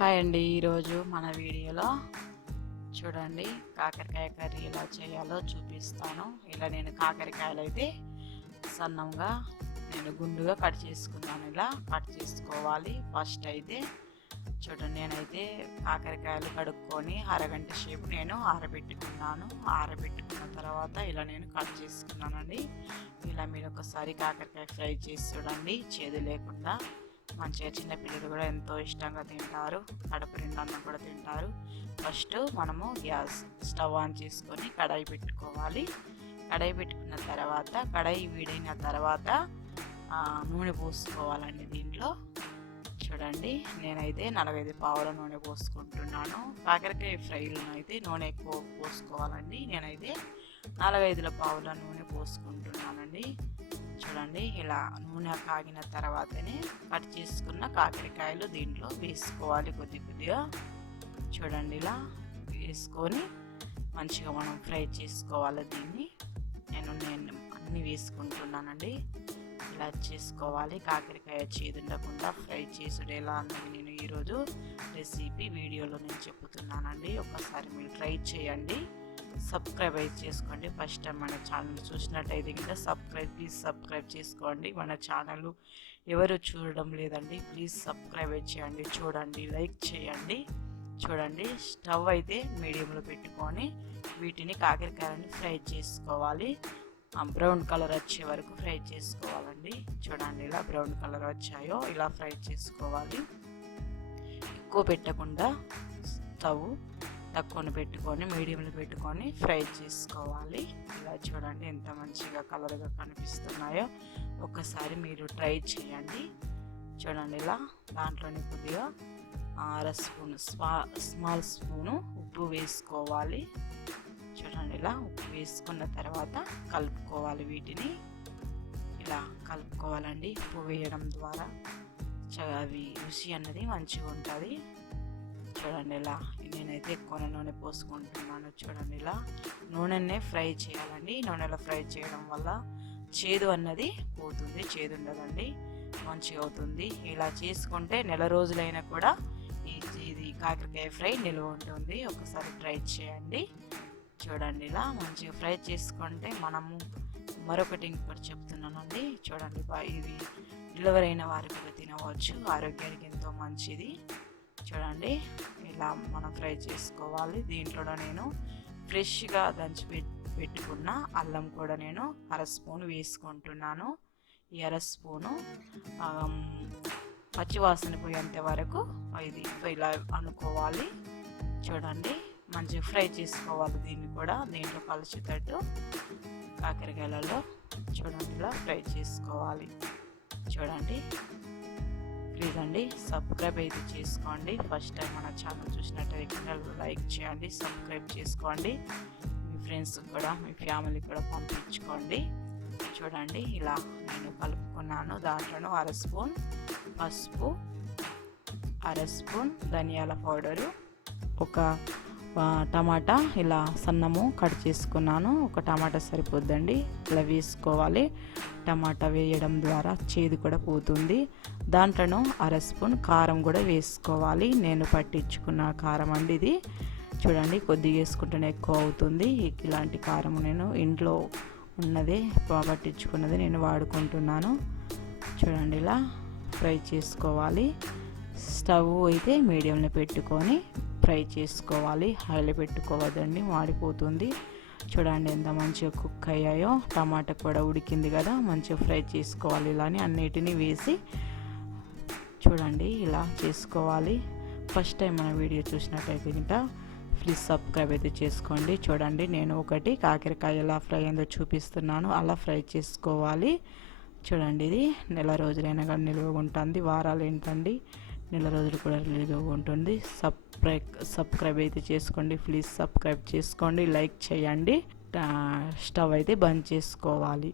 Hi అండి, ఈరోజు మన వీడియోలో చూడండి కాకరకాయ కర్రీ ఎలా చేయాలో చూపిస్తాను. ఇలా నేను కాకరకాయలు అయితే సన్నంగా గుండుగా కట్ చేసుకున్నాను. ఇలా కట్ చేసుకోవాలి. ఫస్ట్ అయితే చూడండి, నేనైతే కాకరకాయలు కడుక్కొని అరగంట సేపు ఆరబెట్టుకున్నాను. ఆరబెట్టుకున్న తర్వాత ఇలా నేను కట్ చేసుకున్నానండి. ఇలా మీరు ఒకసారి కాకరకాయ ఫ్రై చేసి చూడండి, చేదు లేకుండా మంచిగా. చిన్నపిల్లలు కూడా ఎంతో ఇష్టంగా తింటారు, కడుపు నిండా అన్నం కూడా తింటారు. ఫస్ట్ మనము గ్యాస్ స్టవ్ ఆన్ చేసుకొని కడాయి పెట్టుకోవాలి. కడాయి పెట్టుకున్న తర్వాత కడాయి వేడైన తర్వాత నూనె పోసుకోవాలండి. దీంట్లో చూడండి, నేనైతే 45 పావుల నూనె పోసుకుంటున్నాను. కాకరకాయ ఫ్రైలో అయితే నూనె ఎక్కువ పోసుకోవాలండి. నేనైతే 45 పావుల నూనె పోసుకుంటున్నానండి. చూడండి, ఇలా నూనె కాగిన తర్వాతనే కట్ చేసుకున్న కాకరకాయలు దీంట్లో వేసుకోవాలి. కొద్దిగా చూడండి, ఇలా వేసుకొని మంచిగా మనం ఫ్రై చేసుకోవాలి. దీన్ని నేను అన్నీ వేసుకుంటున్నానండి. ఇలా చేసుకోవాలి. కాకరకాయ చేదుండకుండా ఫ్రై చేసుడు ఎలా అన్నది నేను ఈరోజు రెసిపీ వీడియోలో చెప్తున్నానండి. ఒకసారి మీరు ట్రై చేయండి. సబ్స్క్రైబ్ అయితే చేసుకోండి. ఫస్ట్ టైం మన ఛానల్ చూసినట్టయితే కనుక ప్లీజ్ సబ్స్క్రైబ్ చేసుకోండి. మన ఛానల్ ఎవరు చూడడం లేదండి, ప్లీజ్ సబ్స్క్రైబ్ చేయండి. చూడండి, లైక్ చేయండి. చూడండి, స్టవ్ అయితే మీడియంలో పెట్టుకొని వీటిని కాకరకాయలని ఫ్రై చేసుకోవాలి. బ్రౌన్ కలర్ వచ్చే వరకు ఫ్రై చేసుకోవాలండి. చూడండి, ఇలా బ్రౌన్ కలర్ వచ్చాయో ఇలా ఫ్రై చేసుకోవాలి. ఎక్కువ పెట్టకుండా స్టవ్ తక్కువను పెట్టుకొని మీడియంలో పెట్టుకొని ఫ్రై చేసుకోవాలి. ఇలా చూడండి ఎంత మంచిగా కలర్గా కనిపిస్తున్నాయో, ఒకసారి మీరు ట్రై చేయండి. చూడండి, ఇలా దాంట్లోనే కొద్దిగా అర స్పూన్ స్మాల్ స్పూను ఉప్పు వేసుకోవాలి. చూడండి, ఇలా ఉప్పు వేసుకున్న తర్వాత కలుపుకోవాలి. వీటిని ఇలా కలుపుకోవాలండి. ఉప్పు వేయడం ద్వారా అవి రుచి అన్నది మంచిగా ఉంటుంది. చూడండి, ఇలా నేనైతే ఎక్కువ నూనె పోసుకుంటున్నాను. చూడండి, ఇలా నూనెనే ఫ్రై చేయాలండి. నూనెలో ఫ్రై చేయడం వల్ల చేదు అన్నది పోతుంది, చేదు ఉండదండి, మంచిగా అవుతుంది. ఇలా చేసుకుంటే నెల రోజులైనా కూడా ఇది కాకరకాయ ఫ్రై నిల్వ ఉంటుంది. ఒకసారి ట్రై చేయండి. చూడండి, ఇలా మంచిగా ఫ్రై చేసుకుంటే మనము మరొకటి ఇంకొకటి చెప్తున్నానండి. చూడండి, ఇది డెలివరీ అయిన వారికి కూడా తినవచ్చు, ఆరోగ్యానికి ఎంతో మంచిది. చూడండి, ఇలా మనం ఫ్రై చేసుకోవాలి. దీంట్లో నేను ఫ్రెష్గా దంచి పెట్టుకున్న అల్లం కూడా నేను అర స్పూన్ వేసుకుంటున్నాను. ఈ అర స్పూను పచ్చివాసన పోయేంత వరకు ఇది ఇలా అనుకోవాలి. చూడండి, మంచిగా ఫ్రై చేసుకోవాలి. దీన్ని కూడా దీంట్లో కలిసేటట్టు కాకరకాయలలో చూడండి ఇలా ఫ్రై చేసుకోవాలి. చూడండి, ప్లీజ్ అండి సబ్స్క్రైబ్ అయితే చేసుకోండి. ఫస్ట్ టైం మన ఛానల్ చూసినట్టయితే లైక్ చేయండి, సబ్స్క్రైబ్ చేసుకోండి. మీ ఫ్రెండ్స్ కూడా మీ ఫ్యామిలీ కూడా పంపించుకోండి. చూడండి, ఇలా నేను కలుపుకున్నాను. దాంట్లోనూ అర స్పూన్ పసుపు, అర స్పూన్ ధనియాల పౌడరు, ఒక టమాటా ఇలా సన్నము కట్ చేసుకున్నాను. ఒక టమాటా సరిపోద్దండి, ఇలా వేసుకోవాలి. టమాటా వేయడం ద్వారా చేదు కూడా పోతుంది. దాంట్లోనూ అర స్పూన్ కారం కూడా వేసుకోవాలి. నేను పట్టించుకున్న కారం అండి ఇది. చూడండి, కొద్దిగా వేసుకుంటేనే ఎక్కువ అవుతుంది. ఇలాంటి కారం నేను ఇంట్లో ఉన్నదే పట్టించుకున్నది నేను వాడుకుంటున్నాను. చూడండి, ఇలా ఫ్రై చేసుకోవాలి. స్టవ్ అయితే మీడియంలో పెట్టుకొని ఫ్రై చేసుకోవాలి. హైలో పెట్టుకోవద్దండి, మాడిపోతుంది. చూడండి ఎంత మంచిగా కుక్ అయ్యాయో. టమాటా కూడా ఉడికింది కదా, మంచిగా ఫ్రై చేసుకోవాలి. ఇలానే అన్నిటినీ వేసి చూడండి ఇలా చేసుకోవాలి. ఫస్ట్ టైం మన వీడియో చూసినట్టయితే ఇంకా ప్లీజ్ సబ్స్క్రైబ్ అయితే చేసుకోండి. చూడండి, నేను ఒకటి కాకరకాయ ఎలా ఫ్రై అయిందో చూపిస్తున్నాను. అలా ఫ్రై చేసుకోవాలి. చూడండి, ఇది నెల రోజులైనా కానీ నిల్వ ఉంటుంది, వారాలు ఏంటండి, నెల రోజులు కూడా నిల్వ ఉంటుంది. సబ్స్క్రైబ్ అయితే చేసుకోండి. ప్లీజ్ సబ్స్క్రైబ్ చేసుకోండి, లైక్ చేయండి. స్టవ్ అయితే బంద్ చేసుకోవాలి.